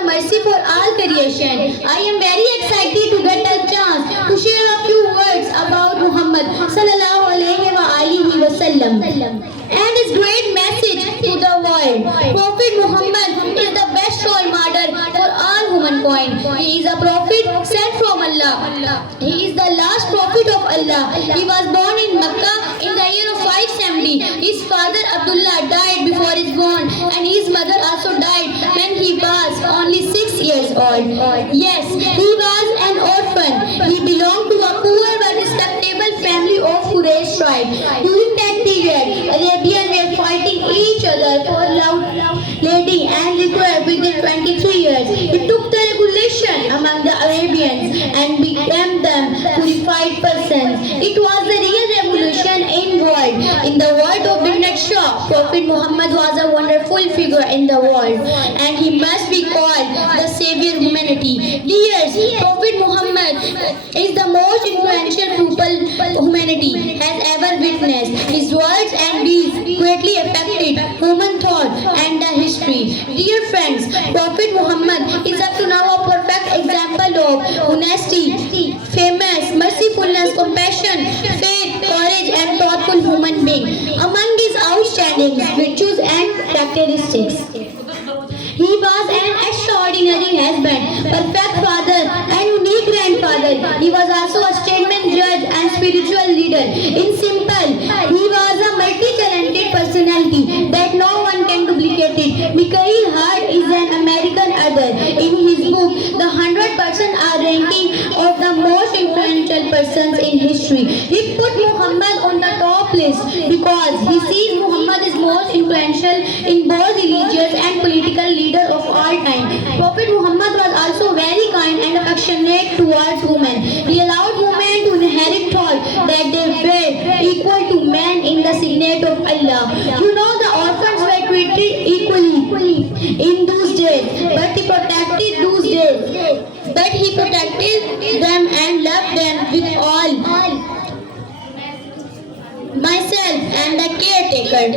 a mercy for all creation. I am very excited to get a chance to share a few words about Muhammad sallallahu alaihi wa alihi wasallam and his great message to the world. Prophet Muhammad is the best role model for all humankind. He is a prophet sent from Allah. He is the last prophet of Allah. He was born in Mecca in the year of 570. His father Abdullah died before his born, and his mother also died when he was only 6 years old. Yes, he was an orphan. He belonged to a poor but respectable family of Quraysh tribe. During that period, Arabians were fighting each other for love, lady, and liquor within 23 years. He took the regulation among the Arabians and became them purified persons. It was the real revolution in the world of Bibnet Shah. Prophet Muhammad was a wonderful figure in the world, and he must be called the savior of humanity. Dears, Prophet Muhammad is the most influential people humanity has ever witnessed. His words and deeds greatly affected human thought and the history. Dear friends, Prophet Muhammad is up to now a perfect example of honesty, famous, mercifulness, compassion, faith, courage, and thoughtful human being. Among his outstanding virtues and characteristics, he was an extraordinary husband, perfect father, and unique grandfather. He was also a statesman, judge, and spiritual leader. In simple, he was a multi-talented personality that no one can duplicate it. Mikhail Hart is an American author. In his book, The 100% are ranking of the most influential persons in history. He put Muhammad on the top list because he sees Muhammad is most influential in both religious and political leader of all time. Prophet Muhammad was also very kind and affectionate towards women. He allowed women to inherit thought that they were equal to men in the signet of Allah. You know, the orphans were treated equally in those days, but he protected them and loved them with all myself and the caretaker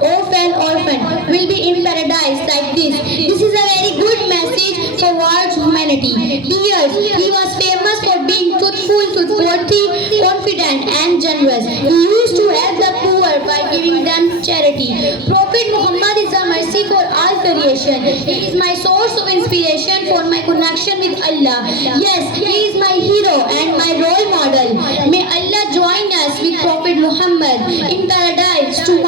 of an orphan will be in paradise like this. This is a very good message towards humanity. Dears, he was famous for being truthful, truthworthy, confident, and generous. He used to help the poor by giving them charity. Prophet Muhammad is a mercy for all creation. He is my source of inspiration for my connection with Allah. Yes, he is my hero and my role model. May Allah join us with Prophet Muhammad in paradise to